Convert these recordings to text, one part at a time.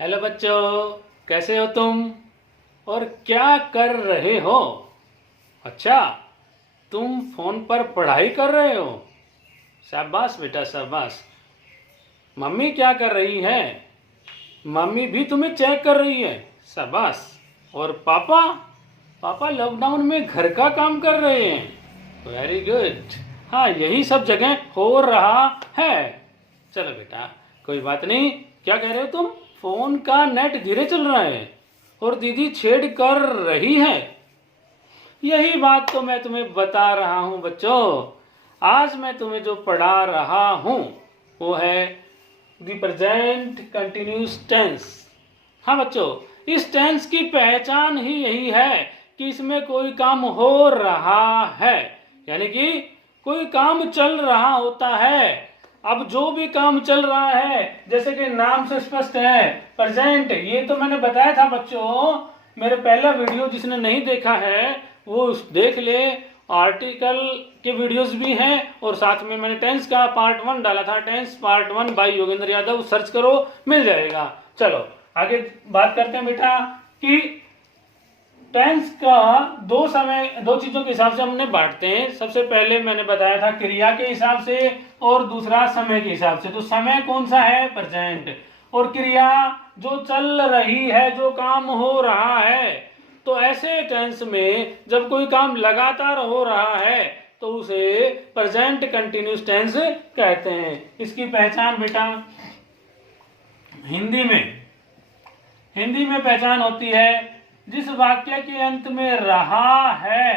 Hello बच्चों, कैसे हो तुम और क्या कर रहे हो? अच्छा, तुम फोन पर पढ़ाई कर रहे हो। शाबाश बेटा शाबाश। मम्मी क्या कर रही है? मम्मी भी तुम्हें चेक कर रही है। शाबाश। और पापा? पापा लॉकडाउन में घर का काम कर रहे हैं। Very good. हाँ, यही सब जगह हो रहा है। चलो बेटा, कोई बात नहीं। क्या कह रहे हो तुम? फोन का नेट धीरे चल रहा है और दीदी छेड़ कर रही है। यही बात तो मैं तुम्हें बता रहा हूं बच्चों। आज मैं तुम्हें जो पढ़ा रहा हूं वो है द प्रेजेंट कंटिन्यूस टेंस। हाँ बच्चों, इस टेंस की पहचान ही यही है कि इसमें कोई काम हो रहा है, यानी कि कोई काम चल रहा होता है। अब जो भी काम चल रहा है, जैसे कि नाम से स्पष्ट है प्रेजेंट, ये तो मैंने बताया था बच्चों। मेरे पहला वीडियो जिसने नहीं देखा है वो देख ले। आर्टिकल के वीडियोस भी हैं और साथ में मैंने टेंस का पार्ट 1 डाला था, tense part 1 by Yogendra Yadav, search करो मिल जाएगा। चलो आगे बात करते हैं बेटा कि टेंस का दो चीजों के हिसाब से हमने बांटते हैं। सबसे पहले मैंने बताया था क्रिया के हिसाब से और दूसरा समय के हिसाब से। तो समय कौन सा है? प्रेजेंट। और क्रिया जो चल रही है, जो काम हो रहा है। तो ऐसे टेंस में जब कोई काम लगातार हो रहा है तो उसे प्रेजेंट कंटिन्यूस टेंस कहते हैं। इसकी पहचान बेटा हिंदी में पहचान होती है जिस वाक्य के अंत में रहा है,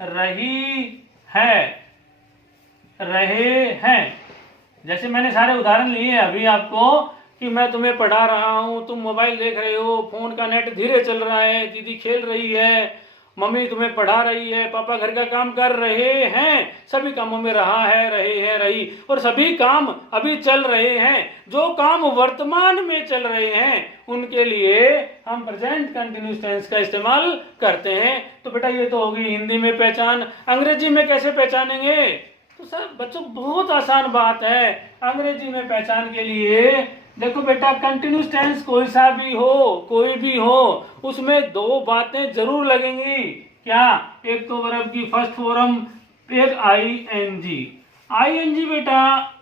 रही है, रहे हैं। जैसे मैंने सारे उदाहरण लिए अभी आपको कि मैं तुम्हें पढ़ा रहा हूं, तुम मोबाइल देख रहे हो, फोन का नेट धीरे चल रहा है, दीदी खेल रही है, मम्मी तुम्हें पढ़ा रही है, पापा घर का काम कर रहे हैं। सभी कामों में रहा है, रहे हैं, रही, और सभी काम अभी चल रहे हैं। जो काम वर्तमान में चल रहे हैं उनके लिए हम प्रेजेंट कंटिन्यूस टेंस का इस्तेमाल करते हैं। तो बेटा ये तो होगी हिंदी में पहचान। अंग्रेजी में कैसे पहचानेंगे? तो सर बच्चों बहुत आसान बात है। अंग्रेजी में पहचान के लिए देखो बेटा, कंटिन्यूस टेंस कोई सा भी हो, कोई भी हो, उसमें दो बातें जरूर लगेंगी। क्या? एक तो वर्ब की फर्स्ट फॉर्म, एक आईएनजी। आईएनजी बेटा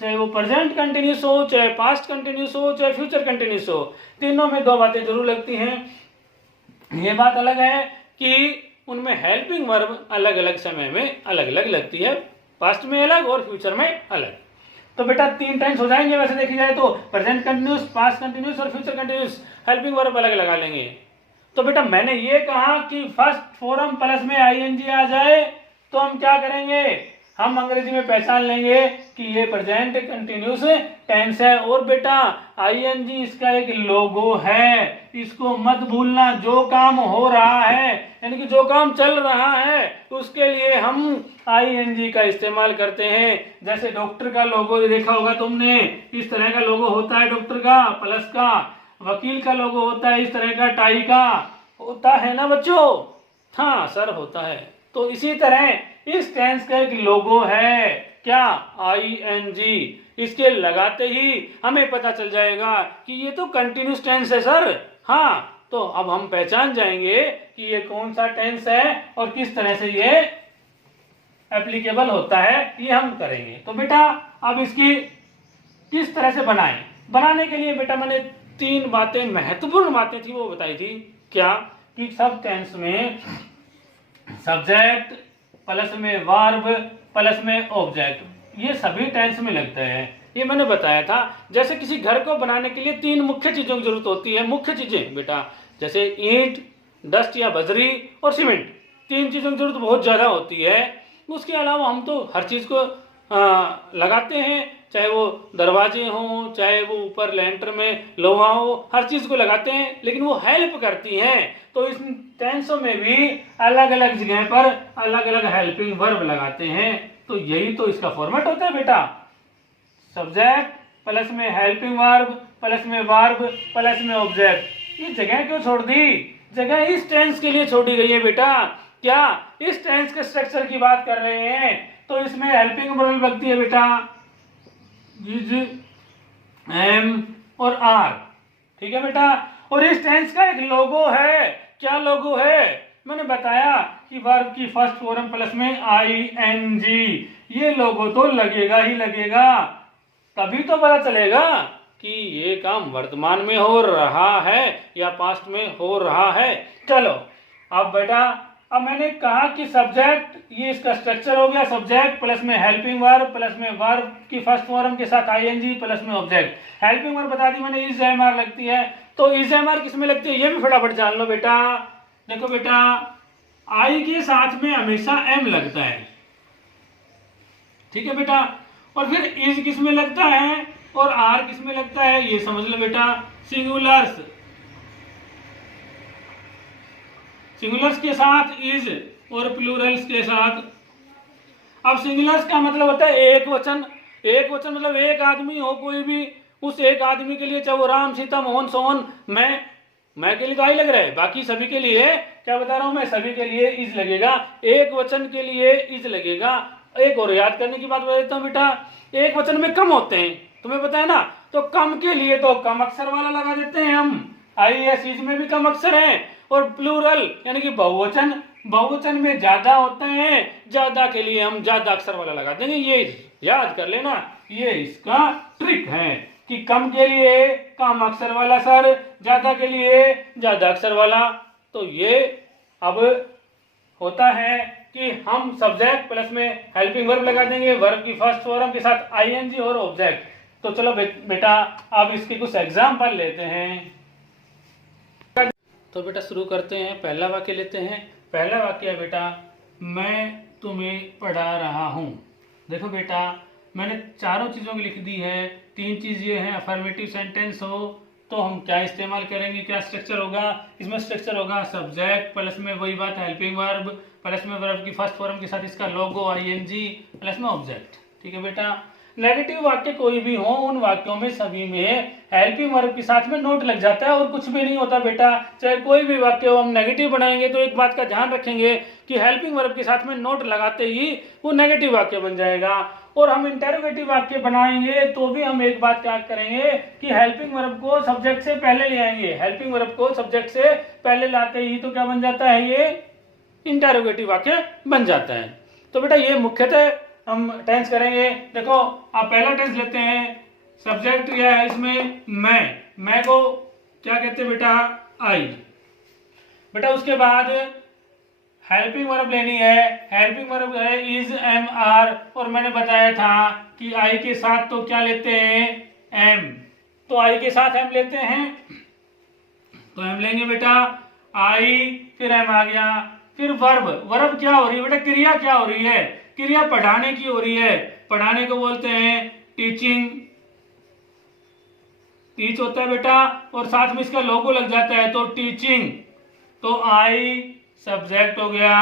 चाहे वो प्रेजेंट कंटिन्यूस हो, चाहे पास्ट कंटिन्यूस हो, चाहे फ्यूचर कंटिन्यूस हो, तीनों में दो बातें जरूर लगती हैं। ये बात अलग है कि उनमें हेल्पिंग वर्ब अलग अलग समय में अलग अलग लगती है, पास्ट में अलग और फ्यूचर में अलग। तो बेटा 3 टेंस हो जाएंगे वैसे देखी जाए तो, प्रेजेंट कंटिन्यूस, पास्ट कंटिन्यूस और फ्यूचर कंटिन्यूस। हेल्पिंग वर्ब अलग लगा लेंगे। तो बेटा मैंने ये कहा कि फर्स्ट फॉर्म प्लस में आईएनजी आ जाए तो हम क्या करेंगे? हम अंग्रेजी में पहचान लेंगे कि ये प्रेजेंट कंटिन्यूस टेंस है। और बेटा आईएनजी इसका एक लोगो है, इसको मत भूलना। जो काम हो रहा है यानी कि जो काम चल रहा है उसके लिए हम आईएनजी का इस्तेमाल करते हैं। जैसे डॉक्टर का लोगो देखा होगा तुमने, इस तरह का लोगो होता है डॉक्टर का, प्लस का। वकील का लोगो होता है इस तरह का, टाई का होता है ना बच्चों? हाँ सर होता है। तो इसी तरह इस टेंस का एक लोगो है, क्या? आईएनजी। इसके लगाते ही हमें पता चल जाएगा कि ये तो कंटिन्यूस टेंस है सर। हाँ, तो अब हम पहचान जाएंगे कि ये कौन सा टेंस है और किस तरह से ये एप्लीकेबल होता है, ये हम करेंगे। तो बेटा अब इसकी किस तरह से बनाने के लिए बेटा मैंने 3 बातें, महत्वपूर्ण बातें थी वो बताई थी। क्या? कि सब टेंस में सब्जेक्ट प्लस में वर्ब प्लस में ऑब्जेक्ट, ये सभी टेंस में लगता है। ये मैंने बताया था। जैसे किसी घर को बनाने के लिए 3 मुख्य चीजों की जरूरत होती है। मुख्य चीजें बेटा जैसे ईंट, डस्ट या बजरी और सीमेंट, 3 चीजों की जरूरत बहुत ज्यादा होती है। उसके अलावा हम तो हर चीज को लगाते हैं, चाहे वो दरवाजे हों, चाहे वो ऊपर लेंटर में लोहा हो, हर चीज को लगाते हैं, लेकिन वो हेल्प करती हैं। तो इस टेंसों में भी अलग अलग जगह पर अलग अलग हेल्पिंग वर्ब लगाते हैं। तो यही तो इसका फॉर्मेट होता है बेटा, सब्जेक्ट प्लस में हेल्पिंग वर्ब प्लस में वर्ब प्लस में ऑब्जेक्ट। ये जगह क्यों छोड़ दी? जगह इस टेंस के लिए छोड़ी गई है बेटा। क्या? इस टेंस के स्ट्रक्चर की बात कर रहे हैं तो इसमें हेल्पिंग वर्ब लगती है बेटा इज, एम और आर। ठीक है बेटा। और इस टेंस का एक लोगो है। क्या लोगो है? मैंने बताया कि वर्ब की फर्स्ट फॉर्म प्लस में ING, ये लोगो तो लगेगा ही लगेगा, तभी तो पता चलेगा कि ये काम वर्तमान में हो रहा है या पास्ट में हो रहा है। चलो अब बेटा, अब मैंने कहा कि सब्जेक्ट, ये इसका स्ट्रक्चर हो गया, सब्जेक्ट प्लस में हेल्पिंग वर्ब प्लस में वर्ब की फर्स्ट फॉर्म के साथ ING प्लस में ऑब्जेक्ट। हेल्पिंग वर्ब बता दी मैंने, इज एम आर लगती है। तो इज एम आर किस में लगती है ये भी फटाफट जान लो बेटा। देखो बेटा, आई के साथ में हमेशा एम लगता है, ठीक है बेटा। और फिर इज किस में लगता है और आर किस में लगता है ये समझ लो बेटा। सिंगुलर्स, सिंगुलर्स के साथ इज और प्लूरल्स के साथ। अब सिंगुलर्स का मतलब होता है एक वचन। एक वचन मतलब एक आदमी हो कोई भी, उस एक आदमी के लिए, चाहे वो राम सीता मोहन सोहन मैं के लिए तो आई लग रहा है, बाकी सभी के लिए क्या बता रहा हूं मैं, सभी के लिए इज लगेगा। एक वचन के लिए इज लगेगा। एक और याद करने की बात बता देता हूं बेटा, एक वचन में कम होते हैं, तुम्हें पता है ना, तो कम के लिए तो कम अक्षर वाला लगा देते हैं हम, IS में भी कम अक्षर है। और प्लूरल यानी कि बहुवचन, बहुवचन में ज्यादा होते हैं, ज्यादा के लिए हम ज्यादा अक्षर वाला लगा देंगे। ये याद कर लेना, ये इसका ट्रिक है कि कम के लिए कम अक्षर वाला सर, ज्यादा के लिए ज्यादा अक्षर वाला। तो ये अब होता है कि हम सब्जेक्ट प्लस में हेल्पिंग वर्ब लगा देंगे, वर्ब की फर्स्ट फॉर्म के साथ ING और ऑब्जेक्ट। तो चलो बेटा अब इसके कुछ एग्जाम्पल लेते हैं। तो बेटा शुरू करते हैं, पहला वाक्य लेते हैं। पहला वाक्य है बेटा, मैं तुम्हें पढ़ा रहा हूँ। देखो बेटा, मैंने चारों चीज़ों की लिख दी है। तीन चीज़ ये है, अफर्मेटिव सेंटेंस हो तो हम क्या इस्तेमाल करेंगे, क्या स्ट्रक्चर होगा इसमें? स्ट्रक्चर होगा सब्जेक्ट प्लस में वही बात हेल्पिंग वर्ब प्लस में वर्ब की फर्स्ट फॉर्म के साथ इसका लोगो ING प्लस में ऑब्जेक्ट, ठीक है बेटा। नेगेटिव वाक्य कोई भी हो, उन वाक्यों में सभी में हेल्पिंग वर्ब के साथ में नोट लग जाता है और कुछ भी नहीं होता बेटा। चाहे कोई भी वाक्य हो, हम नेगेटिव बनाएंगे तो एक बात का ध्यान रखेंगे कि हेल्पिंग वर्ब के साथ में नोट लगाते ही वो नेगेटिव वाक्य बन जाएगा। और हम इंटेरोगेटिव वाक्य बनाएंगे तो भी हम एक बात क्या करेंगे कि हेल्पिंग वर्ब को सब्जेक्ट से पहले ले आएंगे। हेल्पिंग वर्ब को सब्जेक्ट से पहले लाते ही तो क्या बन जाता है, ये इंटेरोगेटिव वाक्य बन जाता है। तो बेटा ये मुख्यतः हम टेंस करेंगे। देखो आप पहला टेंस लेते हैं, सब्जेक्ट क्या है इसमें, मैं को क्या कहते हैं बेटा, आई। बेटा उसके बाद हेल्पिंग वर्ब लेनी है, हेल्पिंग वर्ब है इज एम आर, और मैंने बताया था कि आई के साथ तो क्या लेते हैं, एम। तो आई के साथ एम लेते हैं, तो एम लेंगे बेटा, आई फिर एम आ गया। फिर वर्ब, वर्ब क्या हो रही है बेटा, क्रिया क्या हो रही है, क्रिया पढ़ाने की हो रही है। पढ़ाने को बोलते हैं टीचिंग, टीच होता है बेटा, और साथ में इसका लोगो लग जाता है तो टीचिंग। तो आई सब्जेक्ट हो गया,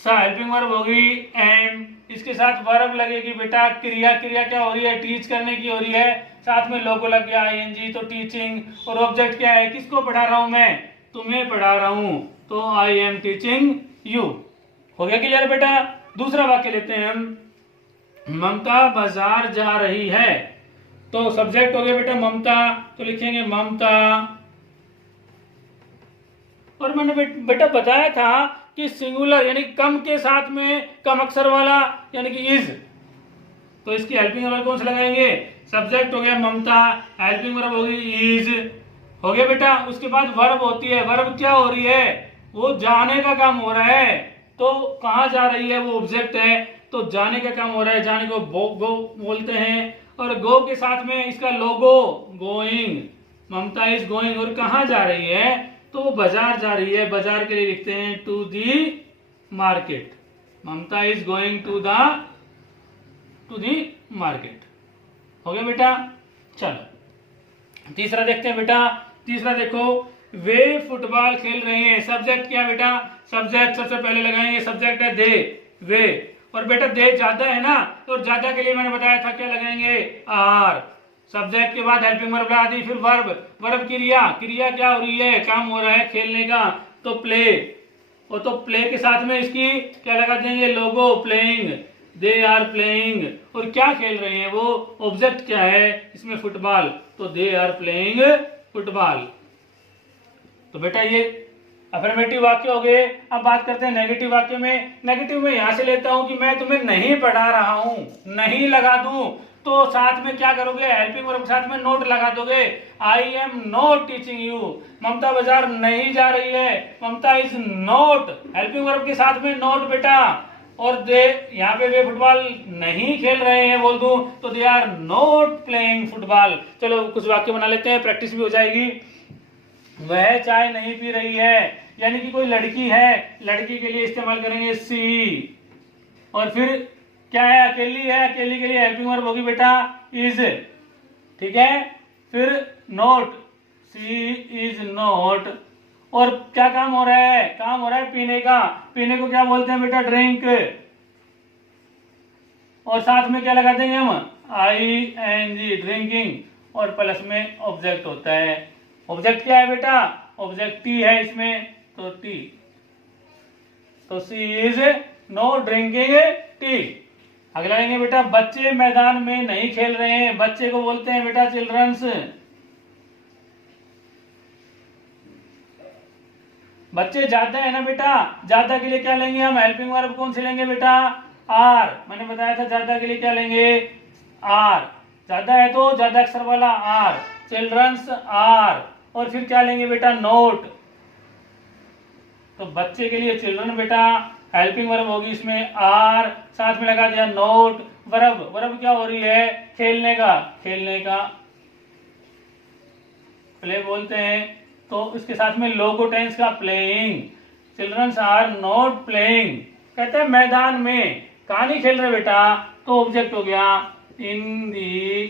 हेल्पिंग वर्ब होगी एम, इसके साथ वर्ब लगेगी बेटा क्रिया। क्रिया क्या हो रही है, टीच करने की हो रही है, साथ में लोगो लग गया ING तो टीचिंग। और ऑब्जेक्ट क्या है, किसको पढ़ा रहा हूं मैं, तुम्हें पढ़ा रहा हूं, तो आई एम टीचिंग यू। हो गया क्लियर बेटा। दूसरा वाक्य लेते हैं हम, ममता बाजार जा रही है। तो सब्जेक्ट हो गया बेटा ममता, तो लिखेंगे ममता। और मैंने बेटा बताया था कि सिंगुलर यानी कम के साथ में कम अक्षर वाला यानी कि इज, तो इसकी हेल्पिंग वर्ब कौन सा लगाएंगे, सब्जेक्ट हो गया ममता, हेल्पिंग वर्ब होगी इज। हो गया बेटा। उसके बाद वर्ब होती है, वर्ब क्या हो रही है, वो जाने का काम हो रहा है। तो कहाँ जा रही है, वो ऑब्जेक्ट है, तो जाने का काम हो रहा है, जाने को गो बोलते हैं। और गो के साथ में इसका लोगो गोइंग, ममता इज गोइंग। और कहाँ जा रही है, तो वो बाजार जा रही है, बाजार के लिए लिखते हैं to the market, Mamta is going to the market. हो गया बेटा। चलो तीसरा देखते हैं बेटा। तीसरा देखो, वे फुटबॉल खेल रहे हैं। सब्जेक्ट क्या बेटा, सब्जेक्ट सबसे पहले लगाएंगे, सब्जेक्ट है दे, वे। और बेटा दे ज्यादा है ना, तो ज्यादा के लिए मैंने बताया था क्या लगाएंगे, आर। सब्जेक्ट के बाद हेल्पिंग वर्ब लगा दी, फिर वर्ब, वर्ब क्रिया, क्रिया क्या हो रही है, काम हो रहा है खेलने का, तो प्ले। और तो प्ले के साथ में इसकी क्या लगा देंगे, लोगो, प्लेइंग, दे आर प्लेइंग। और क्या खेल रहे हैं वो, ऑब्जेक्ट क्या है इसमें, फुटबॉल, तो दे आर प्लेइंग फुटबॉल। तो बेटा ये अफर्मेटिव वाक्य हो गए। अब बात करते हैं नेगेटिव वाक्य में। नेगेटिव में यहां से लेता हूं कि मैं तुम्हें नहीं पढ़ा रहा हूं, नहीं लगा दूं तो साथ में क्या करोगे, हेल्पिंग वर्ब के साथ में नोट लगा दोगे। I am not teaching you, Mamta बाजार नहीं जा रही है, Mamta is not, helping verb के साथ में नोट बेटा। और दे यहाँ पे वे फुटबॉल नहीं खेल रहे हैं बोल दूं तो they are not playing football. चलो कुछ वाक्य बना लेते हैं, प्रैक्टिस भी हो जाएगी। वह चाय नहीं पी रही है, यानी कि कोई लड़की है, लड़की के लिए इस्तेमाल करेंगे सी। और फिर क्या है, अकेली है, अकेली के लिए हेल्पिंग वर्ब होगी बेटा इज। ठीक है, फिर नोट, सी इज नोट। और क्या काम हो रहा है, काम हो रहा है पीने का, पीने को क्या बोलते हैं बेटा, ड्रिंक। और साथ में क्या लगा देंगे हम, आई एन जी, ड्रिंकिंग, और प्लस में ऑब्जेक्ट होता है। ऑब्जेक्ट क्या है बेटा, ऑब्जेक्ट टी है इसमें, तो टी, तो सी इज नो ड्रिंकिंग टी। अगला लेंगे बेटा, बच्चे मैदान में नहीं खेल रहे हैं, बच्चे को बोलते हैं बेटा चिल्ड्रंस। बच्चे ज्यादा है ना बेटा, ज्यादा के लिए क्या लेंगे हम, हेल्पिंग वर्ब कौन से लेंगे बेटा, आर। मैंने बताया था ज्यादा के लिए क्या लेंगे, आर। ज्यादा है तो ज्यादा अक्षर वाला आर, चिल्ड्रंस आर। और फिर क्या लेंगे बेटा, नोट। तो बच्चे के लिए चिल्ड्रन बेटा, हेल्पिंग वर्ब होगी इसमें आर, साथ में लगा दिया नोट। वर्ब, वर्ब क्या हो रही है, खेलने का, खेलने का प्ले बोलते हैं, तो इसके साथ में लोगो टेंस का playing. Childrens are not playing, कहते हैं मैदान में, कहां नहीं खेल रहे बेटा, तो ऑब्जेक्ट हो गया इन दी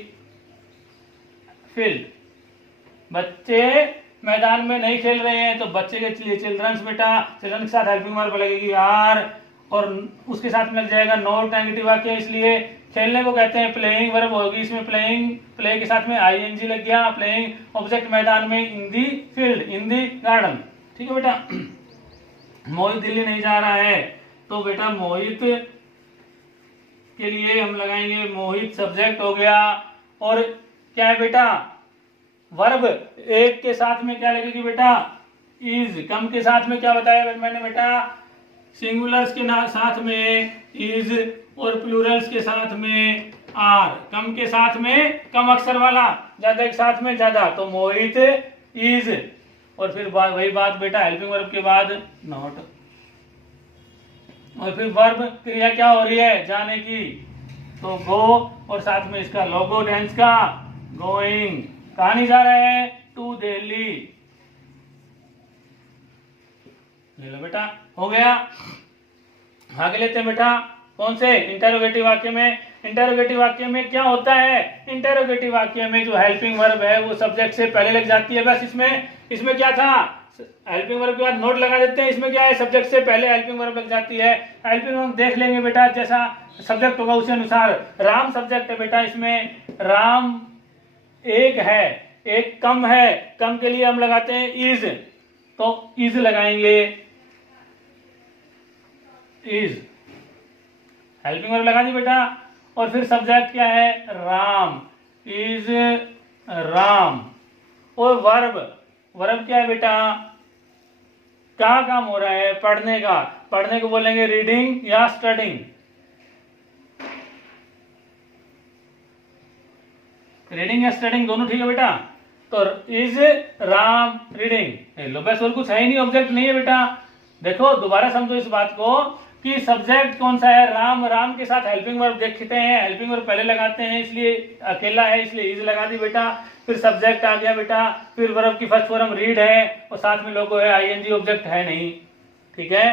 फील्ड। बच्चे मैदान में नहीं खेल रहे हैं, तो बच्चे के लिए चिल्ड्रंस बेटा, चिल्ड्रन के साथ हेल्पिंग वर्ब लगेगी आर, और उसके साथ में लग जाएगा नॉट, नेगेटिव वाक्य इसलिए। खेलने को कहते हैं प्लेइंग, वर्ब होगी इसमें प्लेइंग, प्ले के साथ में आईएनजी लग गया, प्लेइंग, ऑब्जेक्ट मैदान में, इन दी फील्ड, इन दी गार्डन। ठीक है बेटा। मोहित दिल्ली नहीं जा रहा है, तो बेटा मोहित के लिए हम लगाएंगे मोहित, सब्जेक्ट हो गया। और क्या है बेटा, वर्ब एक के साथ में क्या लगेगी बेटा, इज। कम के साथ में क्या बताया मैंने बेटा, सिंगुलर्स के साथ में इज, और प्लूरल्स के साथ में आर। कम के साथ में कम अक्षर वाला, ज्यादा के साथ में ज्यादा, तो मोहित इज। और फिर वही बात बेटा, हेल्पिंग वर्ब के बाद नॉट। और फिर वर्ब क्रिया क्या हो रही है, जाने की, तो गो, और साथ में इसका लोगो टेंस का गोइंग। कहां नहीं जा रहे हैं, टू दिल्ली। ले लो बेटा, हो गया। आगे लेते हैं बेटा, कौन से, इंटरोगेटिव वाक्य में। इंटरोगेटिव वाक्य में क्या होता है, इंटरोगेटिव वाक्य में जो हेल्पिंग वर्ब है वो सब्जेक्ट से पहले लग जाती है। बस इसमें क्या था, हेल्पिंग वर्ब के बाद नोट लगा देते हैं, इसमें क्या है, सब्जेक्ट से पहले हेल्पिंग वर्ब लग जाती है। हेल्पिंग वर्ब देख लेंगे बेटा, जैसा सब्जेक्ट होगा उसी अनुसार। राम सब्जेक्ट है बेटा, इसमें राम एक है, एक कम है, कम के लिए हम लगाते हैं इज, तो इज लगाएंगे, इज, हेल्पिंग वर्ब लगा दी बेटा। और फिर सब्जेक्ट क्या है, राम, इज राम। और वर्ब, वर्ब क्या है बेटा, क्या काम हो रहा है, पढ़ने का, पढ़ने को बोलेंगे रीडिंग या स्टडिंग। रीडिंग या स्टडिंग दोनों ठीक है बेटा। तो इज राम रीडिंग। लो बस, और कुछ है ही नहीं, ऑब्जेक्ट नहीं है बेटा। देखो दोबारा समझो इस बात को कि सब्जेक्ट कौन सा है, राम। राम के साथ हेल्पिंग वर्ब देखते हैं, हेल्पिंग वर्ब पहले लगाते हैं, इसलिए अकेला है इसलिए इज लगा दी बेटा। फिर सब्जेक्ट आ गया बेटा, फिर वर्ब की फर्स्ट फॉर्म रीड है, और साथ में लोगो है, आईएनजी, ऑब्जेक्ट है नहीं। ठीक है।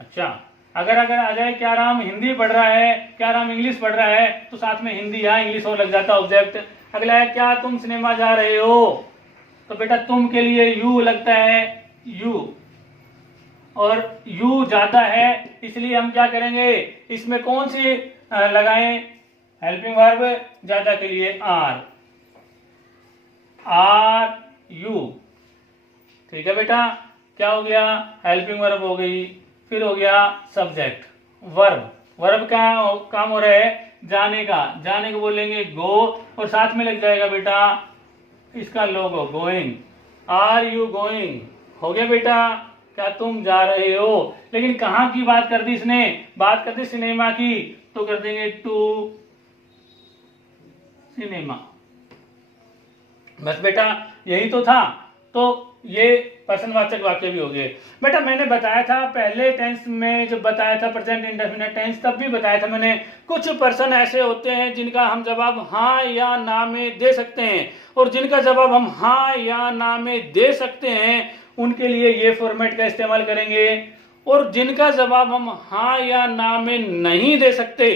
अच्छा, अगर आ जाए क्या राम हिंदी पढ़ रहा है, क्या राम इंग्लिश पढ़ रहा है, तो साथ में हिंदी या इंग्लिश और लग जाता ऑब्जेक्ट। अगला है क्या तुम सिनेमा जा रहे हो, तो बेटा तुम के लिए यू लगता है, यू, और यू ज्यादा है इसलिए हम क्या करेंगे, इसमें कौन सी लगाएं, हेल्पिंग वर्ब ज्यादा के लिए आर, आर यू। ठीक है बेटा, क्या हो गया, हेल्पिंग वर्ब हो गई। फिर हो गया सब्जेक्ट, वर्ब। वर्ब का काम हो रहा है जाने का, जाने को बोलेंगे गो, और साथ में लग जाएगा बेटा इसका लोगो गोइंग, आर यू गोइंग, हो गया बेटा, क्या तुम जा रहे हो। लेकिन कहाँ की बात कर दी इसने, बात कर दी सिनेमा की, तो कर देंगे टू सिनेमा। बस बेटा यही तो था। तो ये प्रश्नवाचक वाक्य भी हो गए। बेटा मैंने बताया था पहले टेंस में, जब बताया था प्रेजेंट इंडेफिनिट टेंस, तब भी बताया था मैंने, कुछ पर्सन ऐसे होते हैं जिनका हम जवाब हाँ या ना में दे सकते हैं, और जिनका जवाब हम हाँ या ना में दे सकते हैं उनके लिए ये फॉर्मेट का इस्तेमाल करेंगे, और जिनका जवाब हम हाँ या ना में नहीं दे सकते,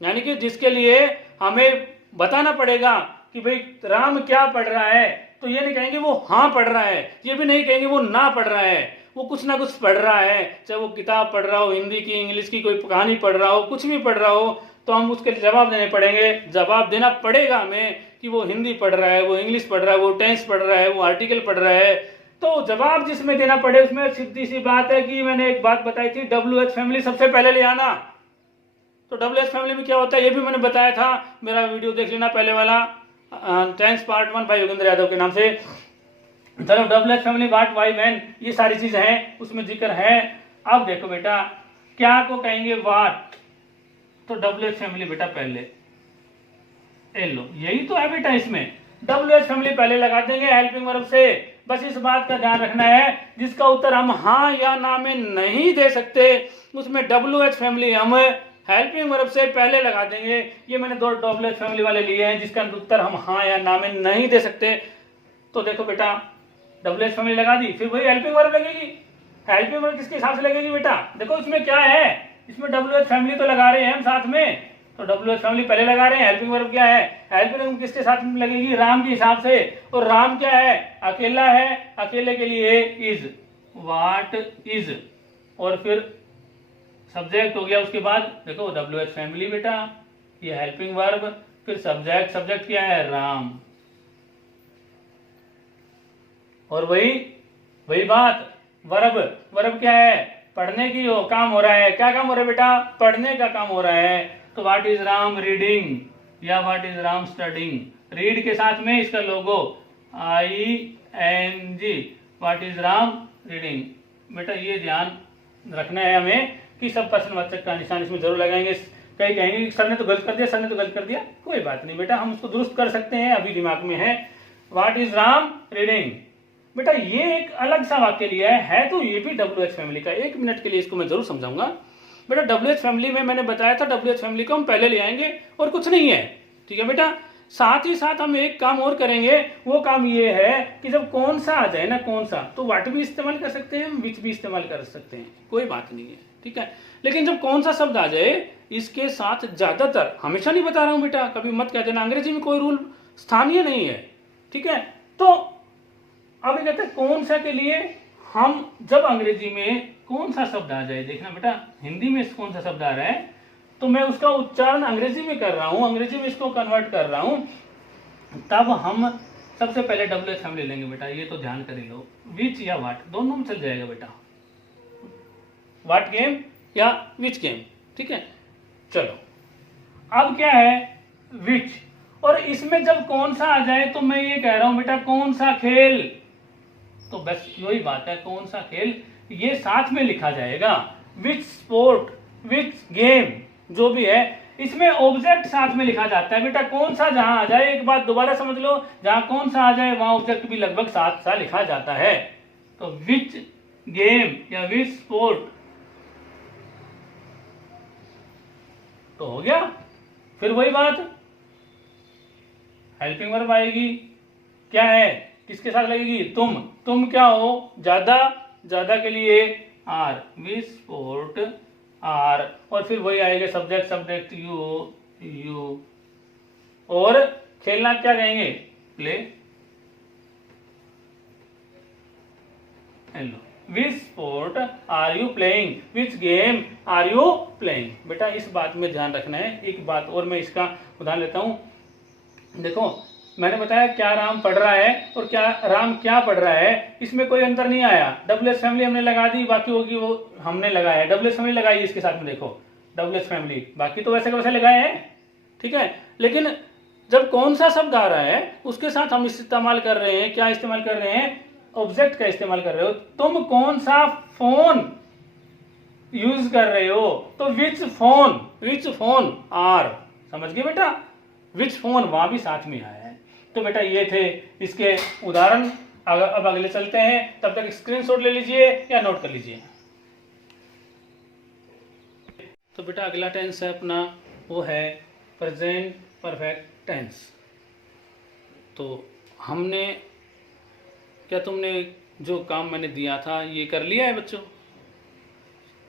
यानी कि जिसके लिए हमें बताना पड़ेगा कि भाई राम क्या पढ़ रहा है, तो ये नहीं कहेंगे वो हाँ पढ़ रहा है, ये भी नहीं कहेंगे वो ना पढ़ रहा है, वो कुछ ना कुछ पढ़ रहा है, चाहे वो किताब पढ़ रहा हो, हिंदी की, इंग्लिश की, कोई कहानी पढ़ रहा हो, कुछ भी पढ़ रहा हो, तो हम उसके जवाब देने पड़ेंगे। जवाब देना पड़ेगा हमें कि वो हिंदी पढ़ रहा है, वो इंग्लिश पढ़ रहा है, वो टेंस पढ़ रहा है, वो आर्टिकल पढ़ रहा है। तो जवाब जिसमें देना पड़े उसमें सीधी सी बात है कि मैंने एक बात बताई थी, WH फैमिली सबसे पहले ले आना। तो WH फैमिली में क्या होता है ये भी मैंने बताया था, मेरा वीडियो देख लेना पहले वाला, टेंस पार्ट 1 भाई योगेंद्र यादव के नाम से। चलो WH family, what, why, when, ये सारी चीजें हैं, उसमें जिक्र है। अब देखो बेटा क्या को कहेंगे व्हाट, तो WH फैमिली बेटा पहले, लो यही तो है बेटा, इसमें WH फैमिली पहले लगा देंगे हेल्पिंग वर्ब से। बस इस बात का ध्यान रखना है, जिसका उत्तर हम हाँ या ना में नहीं दे सकते उसमें WH फैमिली हम हेल्पिंग वर्ब से पहले लगा देंगे। ये मैंने दो WH फैमिली वाले लिए हैं जिसका उत्तर हम हाँ या ना में नहीं दे सकते। तो देखो बेटा WH फैमिली लगा दी, फिर वही हेल्पिंग वर्ब लगेगी। हेल्पिंग वर्ब किसके हिसाब से लगेगी बेटा, देखो इसमें क्या है, इसमें WH फैमिली तो लगा रहे हैं हम साथ में, तो WH फैमिली पहले लगा रहे हैं। हेल्पिंग वर्ब क्या है, हेल्पिंग वर्ब किसके साथ में लगेगी, राम के हिसाब से, और राम क्या है, अकेला है, अकेले के लिए इज, व्हाट इज, और फिर सब्जेक्ट हो गया। उसके बाद देखो WH फैमिली बेटा, ये हेल्पिंग वर्ब, फिर सब्जेक्ट, सब्जेक्ट क्या है, राम, और वही बात वर्ब, वर्ब क्या है, पढ़ने की हो काम हो रहा है, क्या काम हो रहा है बेटा, पढ़ने का काम हो रहा है। तो व्हाट इज राम रीडिंग, या what is Ram studying, read के साथ में इसका लोगो ING, what is Ram reading. बेटा ये ध्यान रखना है हमें कि सब प्रश्नवाचक का निशान इसमें जरूर लगाएंगे। कई कहेंगे सर ने तो गलत कर दिया, सर ने तो गलत कर दिया, कोई बात नहीं बेटा, हम उसको दुरुस्त कर सकते हैं, अभी दिमाग में है। व्हाट इज राम रीडिंग, बेटा ये एक अलग सा वाक्य लिया है तो ये भी WH फैमिली का, 1 मिनट के लिए इसको मैं जरूर समझाऊंगा। बेटा WH फैमिली में मैंने बताया था WH फैमिली को हम पहले ले आएंगे और कुछ नहीं है, ठीक है बेटा। साथ ही साथ हम एक काम और करेंगे, वो काम ये है कि जब कौन सा आ जाए ना, कौन सा, तो व्हाट भी इस्तेमाल कर सकते हैं, विच भी इस्तेमाल कर सकते हैं, कोई बात नहीं है, ठीक है। लेकिन जब कौन सा शब्द आ जाए इसके साथ ज्यादातर, हमेशा नहीं बता रहा हूं बेटा, कभी मत कहते ना, अंग्रेजी में कोई रूल स्थानीय नहीं है, ठीक है। तो अब ये कहते हैं कौन सा के लिए हम जब अंग्रेजी में कौन सा शब्द आ जाए, देखना बेटा हिंदी में कौन सा शब्द आ रहा है तो मैं उसका उच्चारण अंग्रेजी में कर रहा हूं, अंग्रेजी में इसको कन्वर्ट कर रहा हूं, तब हम सबसे पहले WH फैमिली लेंगे बेटा, ये तो ध्यान कर ही लो। विच या व्हाट दोनों में चल जाएगा बेटा, व्हाट गेम या विच गेम, ठीक है। चलो अब क्या है, विच, और इसमें जब कौन सा आ जाए तो मैं ये कह रहा हूं बेटा कौन सा खेल, तो बस वही बात है, कौन सा खेल ये साथ में लिखा जाएगा, विच स्पोर्ट, विच गेम, जो भी है इसमें ऑब्जेक्ट साथ में लिखा जाता है बेटा। कौन सा जहां आ जाए, एक बात दोबारा समझ लो, जहां कौन सा आ जाए वहां ऑब्जेक्ट भी लगभग साथ सा लिखा जाता है। तो विच गेम या विच स्पोर्ट, तो हो गया। फिर वही बात, हेल्पिंग वर्ब आएगी, क्या है, किसके साथ लगेगी, तुम क्या हो, ज्यादा, ज्यादा के लिए आर, विच स्पोर्ट आर, और फिर वही आएगा सब्जेक्ट, सब्जेक्ट यू, और खेलना क्या कहेंगे, play, hello, which sport are you playing, which game are you playing. बेटा इस बात में ध्यान रखना है। एक बात और मैं इसका उदाहरण लेता हूं, देखो मैंने बताया क्या राम पढ़ रहा है और क्या राम क्या पढ़ रहा है, इसमें कोई अंतर नहीं आया। WH फैमिली हमने लगा दी, बाकी होगी वो हमने लगाया, WH फैमिली लगाई इसके साथ में, देखो WH फैमिली, बाकी तो वैसे का वैसे लगाए हैं, ठीक है। लेकिन जब कौन सा शब्द आ रहा है उसके साथ हम इस्तेमाल कर रहे हैं, क्या इस्तेमाल कर रहे हैं, ऑब्जेक्ट का इस्तेमाल कर रहे हो। तुम कौन सा फोन यूज कर रहे हो, तो विच फोन आर, समझ गए बेटा, विच फोन वहां भी साथ में आया है। तो बेटा ये थे इसके उदाहरण। अब अगले चलते हैं, तब तक स्क्रीनशॉट ले लीजिए या नोट कर लीजिए। तो बेटा अगला टेंस है अपना, वो है प्रेजेंट परफेक्ट टेंस। तो हमने क्या, तुमने जो काम मैंने दिया था ये कर लिया है बच्चों?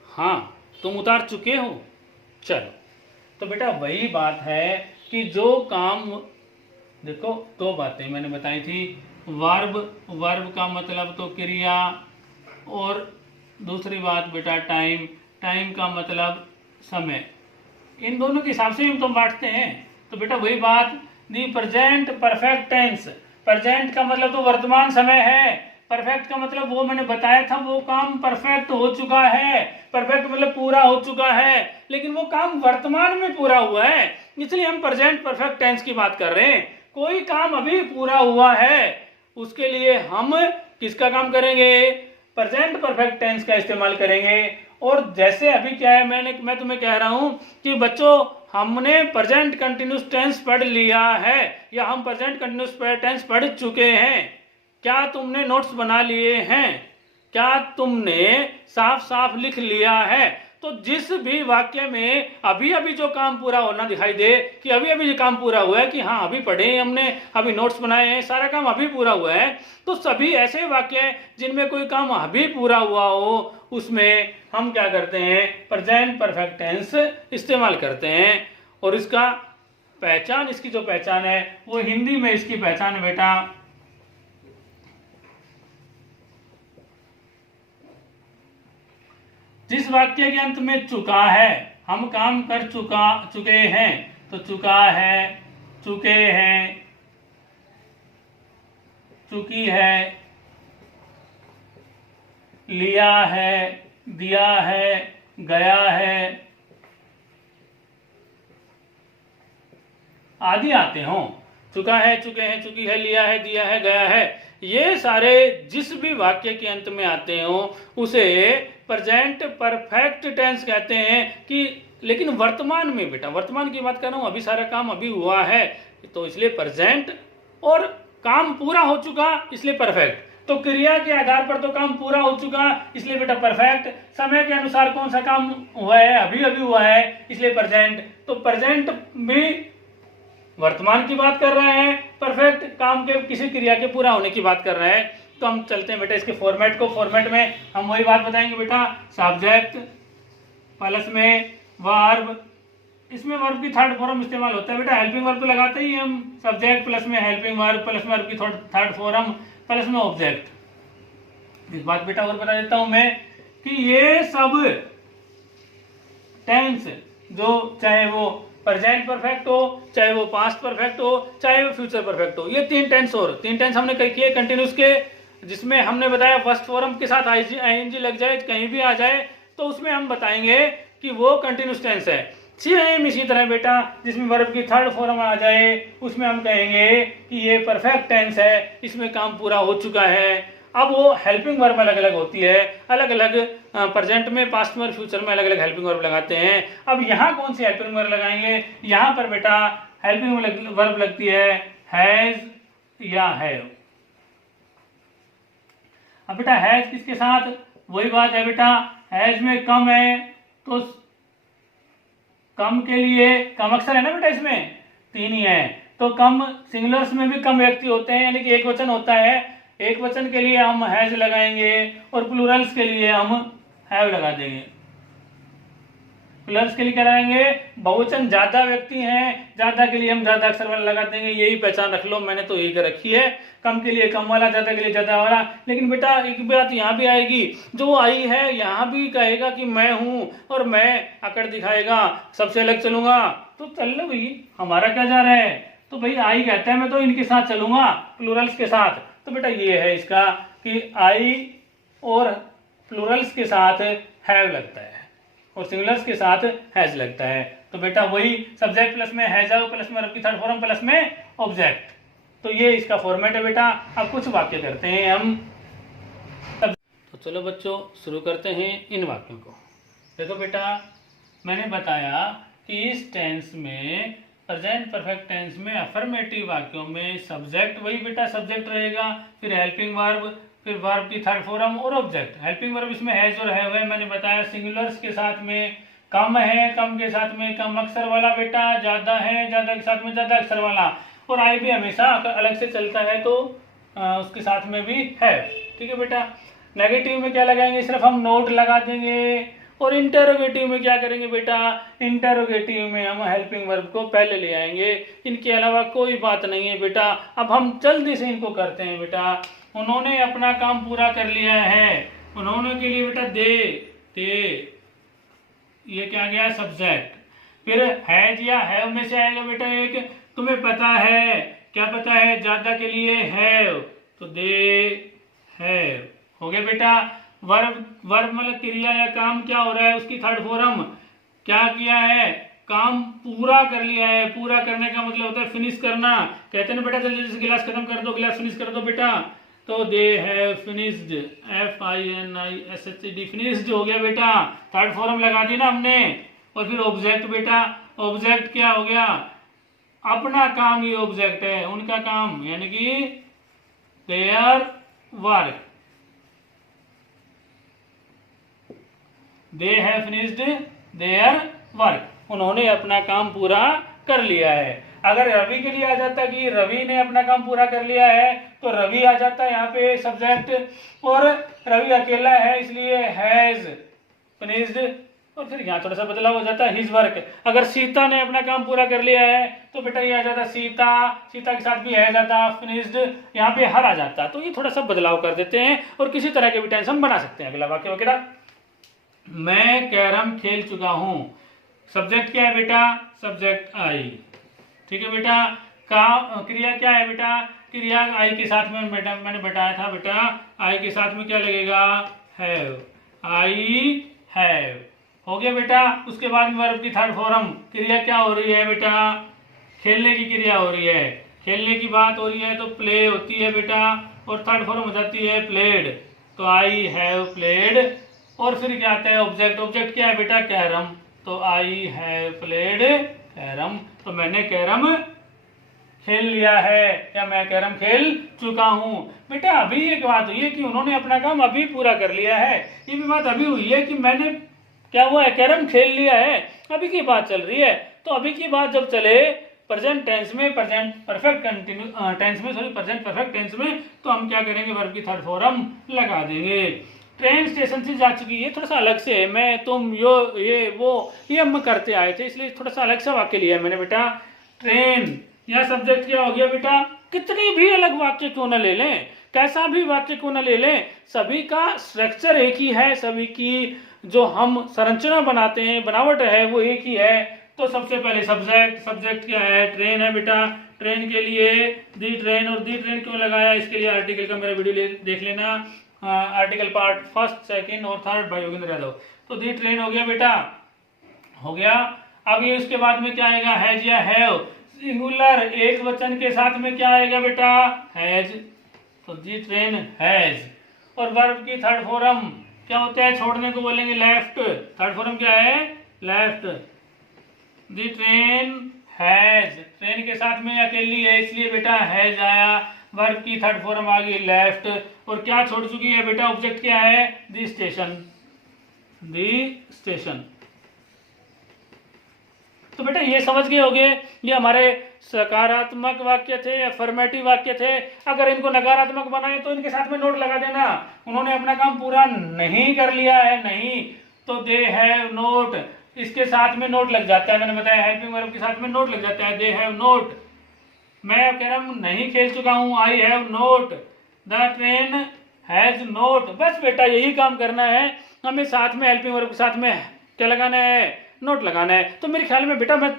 हाँ, तुम उतार चुके हो। चलो, तो बेटा वही बात है कि जो काम, देखो दो बातें मैंने बताई थी, वर्ब का मतलब तो क्रिया, और दूसरी बात बेटा टाइम का मतलब समय। इन दोनों के हिसाब से हम तो बांटते हैं। तो बेटा वही बात, the present perfect tense, present का मतलब तो वर्तमान समय है, परफेक्ट का मतलब वो मैंने बताया था वो काम परफेक्ट हो चुका है, परफेक्ट मतलब पूरा हो चुका है, लेकिन वो काम वर्तमान में पूरा हुआ है, इसलिए हम प्रेजेंट परफेक्ट टेंस की बात कर रहे हैं। कोई काम अभी पूरा हुआ है उसके लिए हम किसका काम करेंगे, प्रेजेंट परफेक्ट टेंस का इस्तेमाल करेंगे। और जैसे अभी क्या है, मैं तुम्हें कह रहा हूं कि बच्चों हमने प्रेजेंट कंटिन्यूस टेंस पढ़ लिया है, या हम प्रेजेंट कंटिन्यूस टेंस पढ़ चुके हैं। क्या तुमने नोट्स बना लिए हैं? क्या तुमने साफ साफ लिख लिया है? तो जिस भी वाक्य में अभी अभी जो काम पूरा होना दिखाई दे कि अभी अभी जो काम पूरा हुआ है, कि हाँ अभी पढ़े हैं हमने, अभी नोट्स बनाए हैं, सारा काम अभी पूरा हुआ है, तो सभी ऐसे वाक्य जिनमें कोई काम अभी पूरा हुआ हो उसमें हम क्या करते हैं, प्रेजेंट परफेक्ट टेंस इस्तेमाल करते हैं। और इसका पहचान, इसकी जो पहचान है वो हिंदी में इसकी पहचान है बेटा, जिस वाक्य के अंत में चुका है, हम काम कर चुके हैं, तो चुका है, चुके हैं, चुकी है, लिया है, दिया है, गया है आदि आते हों। चुका है, चुके हैं, चुकी है, लिया है, दिया है, गया है, ये सारे जिस भी वाक्य के अंत में आते हो उसे प्रेजेंट परफेक्ट टेंस कहते हैं। कि लेकिन वर्तमान में बेटा, वर्तमान की बात कर रहा हूं, अभी सारा काम अभी हुआ है तो इसलिए प्रेजेंट, और काम पूरा हो चुका इसलिए परफेक्ट। तो क्रिया के आधार पर तो काम पूरा हो चुका इसलिए बेटा परफेक्ट, समय के अनुसार कौन सा काम हुआ है, अभी अभी हुआ है इसलिए प्रेजेंट। तो प्रेजेंट भी वर्तमान की बात कर रहे हैं, परफेक्ट काम के किसी क्रिया के पूरा होने की बात कर रहे हैं। तो हम चलते हैं बेटा इसके फॉर्मेट को। फॉर्मेट में हम वही बात बताएंगे बेटा, सब्जेक्ट प्लस में वर्ब, इसमें वर्ब की थर्ड फॉर्म इस्तेमाल होता है बेटा, हेल्पिंग वर्ब तो लगाते ही हम, सब्जेक्ट प्लस में हेल्पिंग वर्ब प्लस में वर्ब की थर्ड फॉर्म प्लस में ऑब्जेक्ट। इस बात बेटा और बता देता हूं मैं कि ये सब टेंस जो, चाहे वो प्रेजेंट परफेक्ट हो, चाहे वो पास्ट परफेक्ट हो, चाहे वो फ्यूचर परफेक्ट हो, ये तीन टेंस हमने कई किए कंटिन्यूस के, जिसमें हमने बताया फर्स्ट फॉर्म के साथ आईएनजी लग जाए, कहीं भी आ जाए तो उसमें हम बताएंगे कि वो कंटिन्यूस टेंस है। सेम इसी तरह बेटा जिसमें वर्ब की थर्ड फॉर्म आ जाए उसमें हम कहेंगे कि ये परफेक्ट टेंस है, इसमें काम पूरा हो चुका है। अब वो हेल्पिंग वर्ब अलग अलग होती है, अलग अलग प्रेजेंट में, पास्ट में और फ्यूचर में अलग अलग हेल्पिंग वर्ब लगाते हैं। अब यहाँ कौन सी हेल्पिंग वर्ब लगाएंगे, यहाँ पर बेटा हेल्पिंग वर्ब लगती है हैज या हैव। अब बेटा हैज किसके साथ, वही बात है बेटा, हैज में कम है तो कम के लिए, कम अक्षर है ना बेटा, इसमें तीन ही है, तो कम सिंगुलर्स में भी कम व्यक्ति होते हैं, यानी कि एक वचन होता है, एक वचन के लिए हम हैज लगाएंगे और प्लूरल्स के लिए हम हैव लगा देंगे। प्लूरल्स के लिए क्या लगाएंगे, बहुवचन ज्यादा व्यक्ति हैं, ज्यादा के लिए हम ज्यादा अक्षर वाला लगा देंगे। यही पहचान रख लो, मैंने तो यही कर रखी है, कम के लिए कम वाला, ज्यादा के लिए ज्यादा वाला। लेकिन बेटा एक बात यहाँ भी आएगी, जो आई है यहाँ भी कहेगा कि मैं हूं, और मैं आकर दिखाएगा, सबसे अलग चलूंगा, तो चल लो भाई, हमारा क्या जा रहा है। तो भाई आई कहता है मैं तो इनके साथ चलूंगा, प्लूरल्स के साथ। तो बेटा ये है इसका कि आई और प्लूरल्स के साथ हैव लगता है और सिंगुलर्स के साथ हैज लगता है। तो बेटा वही सब्जेक्ट प्लस में हैज हैव प्लस में वर्ब की थर्ड फॉर्म प्लस में ऑब्जेक्ट। तो ये इसका फॉर्मेट है बेटा। अब कुछ वाक्य करते हैं हम। तो चलो बच्चों शुरू करते हैं इन वाक्यों को। देखो बेटा, मैंने बताया कि इस टेंस में, प्रेजेंट परफेक्ट टेंस में, अफर्मेटिव वाक्यों में सब्जेक्ट वही बेटा सब्जेक्ट रहेगा, फिर हेल्पिंग वर्ब, फिर वर्ब की थर्ड फॉर्म और ऑब्जेक्ट। हेल्पिंग वर्ब इसमें हैज और हैव है, मैंने बताया सिंगुलर्स के साथ में, कम है कम के साथ में कम अक्षर वाला बेटा, ज्यादा है ज्यादा के साथ में ज्यादा अक्षर वाला, और आई भी हमेशा अलग से चलता है तो उसके साथ में भी है। ठीक है बेटा। नेगेटिव में क्या लगाएंगे, सिर्फ हम नोट लगा देंगे। और इंटरोगेटिव में क्या करेंगे बेटा, इंटरोगेटिव में हम हेल्पिंग वर्ब को पहले ले आएंगे। इनके अलावा कोई बात नहीं है बेटा। अब हम जल्दी से इनको करते हैं बेटा। उन्होंने अपना काम पूरा कर लिया है, उन्होंने के लिए बेटा दे ये क्या गया सब्जेक्ट। फिर हैज या हैव में से आएगा बेटा एक, तुम्हें पता है, क्या पता है, ज्यादा के लिए हैव, तो दे हैव हो गया बेटा। वर्ब मतलब क्रिया या काम क्या हो रहा है, उसकी थर्ड फॉर्म क्या किया है, काम पूरा कर लिया है। पूरा करने का मतलब होता है फिनिश करना। कहते हैं ना बेटा जल्दी से गिलास खत्म कर दो, गिलास फिनिश कर दो बेटा, तो they have finished, FINISHED finished हो गया बेटा। थर्ड फॉर्म लगा दी ना हमने। और फिर ऑब्जेक्ट बेटा, ऑब्जेक्ट क्या हो गया, अपना काम ही ऑब्जेक्ट है, उनका काम, यानी कि their work, they have finished their work, उन्होंने अपना काम पूरा कर लिया है। अगर रवि के लिए आ जाता कि रवि ने अपना काम पूरा कर लिया है, तो रवि आ जाता यहाँ पे सब्जेक्ट, और रवि अकेला है इसलिए हैज फिनिश्ड, और फिर यहाँ थोड़ा सा बदलाव हो जाता है हिज वर्क। अगर सीता ने अपना काम पूरा कर लिया है तो बेटा ये आ जाता सीता, सीता के साथ भी हैज आता, फिनिश्ड, यहाँ पे हर आ जाता। तो ये थोड़ा सा बदलाव कर देते हैं और किसी तरह के भी टेंस हम बना सकते हैं। अगला वाक्य वगैरह, मैं कैरम खेल चुका हूं, सब्जेक्ट क्या है बेटा, सब्जेक्ट आई। ठीक है बेटा। क्रिया क्या है बेटा, क्रिया आई के साथ में बेटा मैंने बताया था बेटा, आई के साथ में क्या लगेगा, हैव, आई हैव हो गया बेटा। उसके बाद में वर्ब की थर्ड फॉर्म, क्रिया क्या हो रही है बेटा, खेलने की क्रिया हो रही है, खेलने की बात हो रही है तो प्ले होती है बेटा, और थर्ड फॉर्म हो जाती है प्लेड, तो आई हैव प्लेड। और फिर क्या आता है ऑब्जेक्ट, ऑब्जेक्ट क्या है बेटा, कैरम, तो आई हैव प्लेड कैरम, तो मैंने कैरम खेल लिया है, या मैं कैरम खेल चुका हूं। बेटा अभी एक बात हुई है कि उन्होंने अपना काम अभी पूरा कर लिया है, ये भी बात अभी हुई है कि मैंने क्या हुआ है, कैरम खेल लिया है, अभी की बात चल रही है। तो अभी की बात जब चले प्रेजेंट टेंस में, प्रेजेंट परफेक्ट टेंस में, सॉरी प्रेजेंट परफेक्ट टेंस में, तो हम क्या करेंगे, वर्ब की थर्ड फॉर्म लगा देंगे। ट्रेन स्टेशन से जा चुकी है, थोड़ा सा अलग से है, मैं तुम ये वो ये हम करते आए थे, इसलिए थोड़ा सा अलग सा वाक्य लिया है मैंने बेटा। ट्रेन या सब्जेक्ट क्या हो गया बेटा, कितनी भी अलग वाक्य क्यों ना ले लें, कैसा भी वाक्य क्यों ना ले लें, सभी का स्ट्रक्चर एक ही है, सभी की जो हम संरचना बनाते हैं, बनावट है वो एक ही है। तो सबसे पहले सब्जेक्ट, सब्जेक्ट क्या है, ट्रेन है बेटा। ट्रेन के लिए दी ट्रेन, और दी ट्रेन क्यों लगाया, इसके लिए आर्टिकल का मेरा वीडियो देख लेना, आर्टिकल पार्ट फर्स्ट, सेकंड और थर्ड बाय योगेंद्र यादव। तो दी ट्रेन हो गया बेटा, हो गया। अब ये उसके बाद में क्या आएगा, हैज या हैव, सिंगुलर एक वचन के साथ में क्या आएगा बेटा, हैज, तो दी ट्रेन हैज। और वर्ब की थर्ड फॉर्म क्या होता है, छोड़ने को बोलेंगे लेफ्ट, थर्ड फॉर्म क्या है, left. The train has, train के साथ में अकेली है इसलिए बेटा हैज आया, वर्ब की थर्ड फॉर्म आ गई लेफ्ट। और क्या छोड़ चुकी है बेटा, ऑब्जेक्ट क्या है, दी स्टेशन, दी स्टेशन। तो बेटा ये समझ गए होंगे, ये हमारे सकारात्मक वाक्य थे, अफर्मेटिव वाक्य थे। अगर इनको नकारात्मक बनाए तो इनके साथ में नोट लगा देना, उन्होंने अपना काम पूरा नहीं कर लिया है, नहीं, तो दे हैव नोट, इसके साथ में नोट लग जाता है, मैंने बताया हेल्पिंग वर्ब के साथ में नोट लग जाता है, दे हैव नोट। मैं कैरम नहीं खेल चुका हूं, I have note, the train has note. बस बेटा यही काम करना है हमें, साथ में हेल्पिंग वर्ब के साथ में क्या लगाना है, नोट लगाना है। तो मेरे ख्याल में बेटा, मैं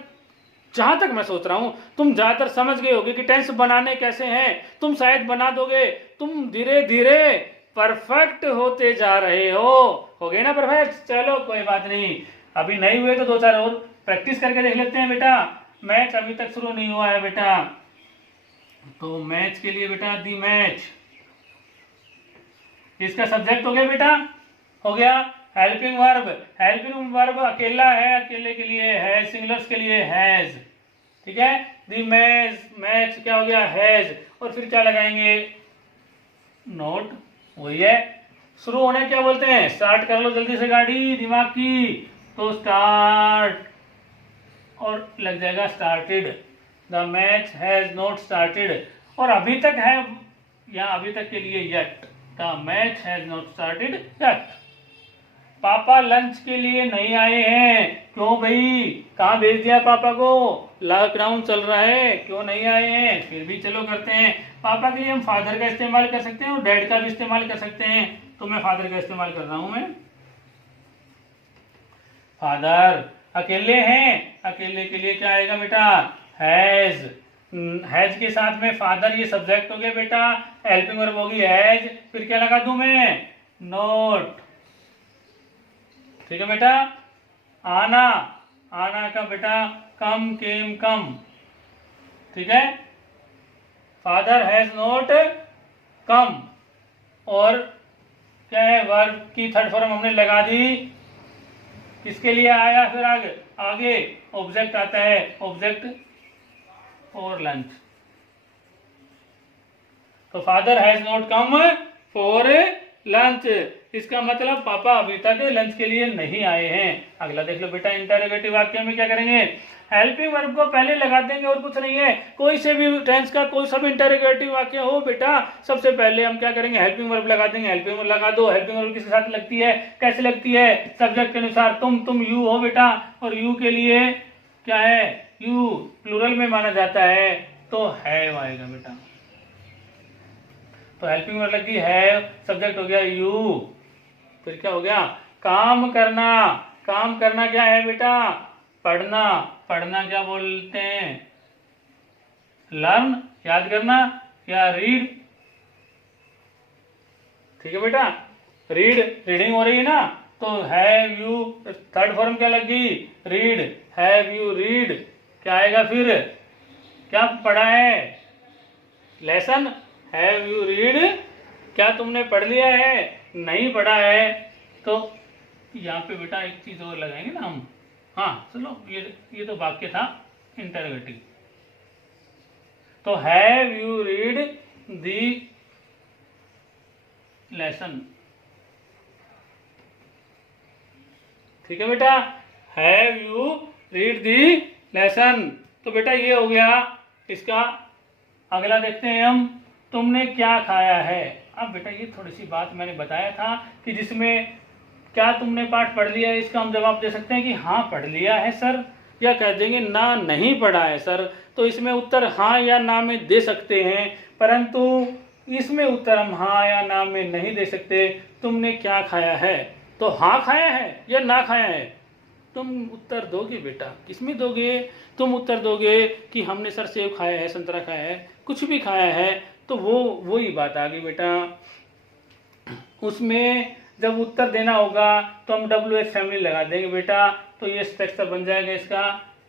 जहां तक मैं सोच रहा हूं तुम ज्यादातर समझ गए होगे कि टेंस बनाने कैसे हैं, तुम शायद बना दोगे, तुम धीरे धीरे परफेक्ट होते जा रहे हो गए ना परफेक्ट। चलो कोई बात नहीं, अभी नहीं हुए तो दो चार और प्रैक्टिस करके देख लेते हैं बेटा। मैच अभी तक शुरू नहीं हुआ है बेटा, तो मैच के लिए बेटा दी मैच, इसका सब्जेक्ट हो गया बेटा, हो गया हेल्पिंग वर्ब। हेल्पिंग वर्ब अकेला है, अकेले के लिए है, सिंगुलर्स के लिए हैज, ठीक है। दी मैच, मैच क्या हो गया हैज, और फिर क्या लगाएंगे नोट, वही है। शुरू होने क्या बोलते हैं, स्टार्ट कर लो जल्दी से गाड़ी दिमाग की, तो स्टार्ट और लग जाएगा started. The match has not started, और अभी तक है यहाँ अभी तक के लिए yet, the match has not started yet. पापा लंच के लिए नहीं आए हैं, क्यों भाई, कहाँ भेज दिया पापा को, लॉकडाउन चल रहा है, क्यों नहीं आए हैं। फिर भी चलो करते हैं, पापा के लिए हम फादर का इस्तेमाल कर सकते हैं और डैड का भी इस्तेमाल कर सकते हैं, तो मैं फादर का इस्तेमाल कर रहा हूं। मैं फादर, अकेले हैं, अकेले के लिए क्या आएगा बेटा हैज, हैज के साथ में फादर ये सब्जेक्ट हो गया बेटा, हेल्पिंग वर्ब होगी हैज, फिर क्या लगा दूं मैं नोट, ठीक है बेटा। आना, आना का बेटा कम केम कम, ठीक है। फादर हैज नॉट कम, और क्या है वर्ब की थर्ड फॉर्म हमने लगा दी, किसके लिए आया, फिर आगे आगे ऑब्जेक्ट आता है, ऑब्जेक्ट फॉर लंच, तो father has not come for lunch, इसका मतलब पापा अभी तक लंच के लिए नहीं आए हैं। अगला देख लो बेटा, इंटरोगेटिव वाक्य में क्या करेंगे, हेल्पिंग वर्ब को पहले लगा देंगे और कुछ नहीं है, कोई से भी टेंस का कोई सा भी इंटरोगेटिव वाक्य हो बेटा, सबसे पहले हम क्या करेंगे हेल्पिंग वर्ब लगा देंगे। हेल्पिंग वर्ब लगा दो, हेल्पिंग वर्ब किसके साथ लगती है, कैसे लगती है, सब्जेक्ट के अनुसार, तुम यू हो बेटा, और यू के लिए क्या है, यू प्लूरल में माना जाता है, तो हैव आएगा बेटा। तो हेल्पिंग वर्ब लगी है, सब्जेक्ट हो गया यू, फिर क्या हो गया काम करना, काम करना क्या है बेटा पढ़ना, पढ़ना क्या बोलते हैं लर्न, याद करना, या रीड, ठीक है बेटा। रीड, रीडिंग हो रही है ना, तो हैव यू थर्ड फॉर्म क्या लगी रीड, हैव यू रीड, क्या आएगा फिर, क्या पढ़ा है लेसन, हैव यू रीड, क्या तुमने पढ़ लिया है, नहीं पढ़ा है, तो यहाँ पे बेटा एक चीज और लगाएंगे ना हम, हाँ चलो ये तो वाक्य था इंटरोगेटिव, तो have you read the lesson, ठीक है बेटा, have you read the lesson, तो बेटा ये हो गया इसका। अगला देखते हैं हम, तुमने क्या खाया है। अब बेटा ये थोड़ी सी बात मैंने बताया था कि जिसमें क्या तुमने पाठ पढ़ लिया है, इसका हम जवाब दे सकते हैं कि हाँ पढ़ लिया है सर, या कह देंगे ना नहीं पढ़ा है सर, तो इसमें उत्तर हाँ या ना में दे सकते हैं, परंतु इसमें उत्तर हम हाँ या ना में नहीं दे सकते। तुमने क्या खाया है, तो हाँ खाया है या ना खाया है, तुम उत्तर दोगे बेटा, किसमें दोगे, तुम उत्तर दोगे कि हमने सर सेब खाया है, संतरा खाया है, कुछ भी खाया है, तो वो ही बात आ गई बेटा। उसमें जब उत्तर देना होगा तो हम WH फैमिली लगा देंगे बेटा, तो ये स्ट्रक्चर बन जाएगा इसका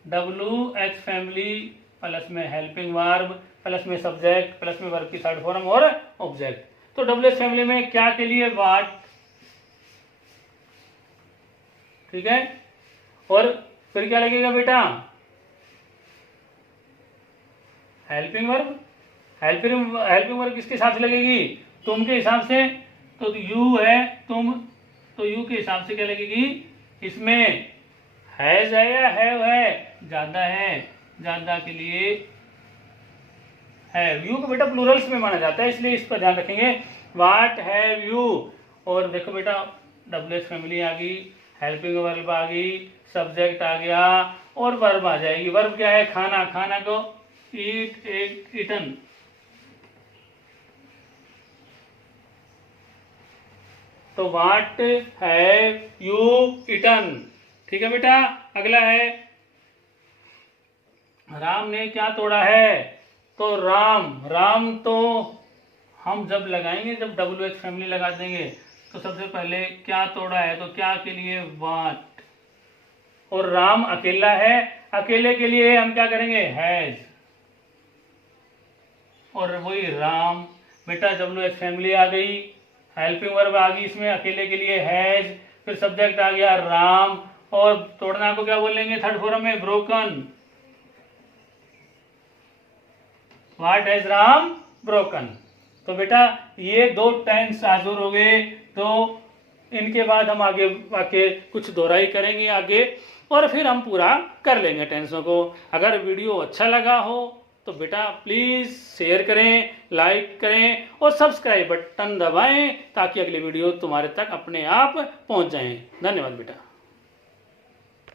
WH फैमिली प्लस में हेल्पिंग वर्ब प्लस में सब्जेक्ट प्लस में वर्ब की थर्ड फॉर्म और ऑब्जेक्ट। तो WH फैमिली में क्या के लिए व्हाट, ठीक है, और फिर क्या लगेगा बेटा हेल्पिंग वर्ब, हेल्पिंग वर्ब किसके हिसाब से लगेगी, तुम के हिसाब से, तो यू है तुम, तो यू के हिसाब से क्या लगेगी, इसमें हैज है या हैव है, ज्यादा है, ज्यादा के लिए हैव, यू को बेटा प्लूरल्स में माना जाता है, इसलिए इस पर ध्यान रखेंगे, व्हाट हैव यू। और देखो बेटा WH फैमिली आ गई, हेल्पिंग वर्ब आ गई, सब्जेक्ट आ गया और वर्ब आ जाएगी। वर्ब क्या है खाना, खाना को ईट, एट, ईटन, तो व्हाट हैव यू ईटन, ठीक है बेटा। अगला है राम ने क्या तोड़ा है, तो राम तो हम जब लगाएंगे, जब WH फैमिली लगा देंगे, तो सबसे पहले क्या तोड़ा है, तो क्या के लिए व्हाट, और राम अकेला है, अकेले के लिए हम क्या करेंगे, हैज। और वही राम, बेटा जब एक फैमिली आ गई, हेल्पिंग वर्ब आ गई इसमें, अकेले के लिए हैज, फिर सब्जेक्ट आ गया राम, और तोड़ना को क्या बोलेंगे थर्ड फॉर्म में, broken. What has Ram broken. तो बेटा ये 2 टेंस हाजिर हो गए। तो इनके बाद हम आगे कुछ दोहराई करेंगे आगे, और फिर हम पूरा कर लेंगे टेंसों को। अगर वीडियो अच्छा लगा हो तो बेटा प्लीज़ शेयर करें, लाइक करें और सब्सक्राइब बटन दबाएं, ताकि अगली वीडियो तुम्हारे तक अपने आप पहुंच जाएं। धन्यवाद बेटा।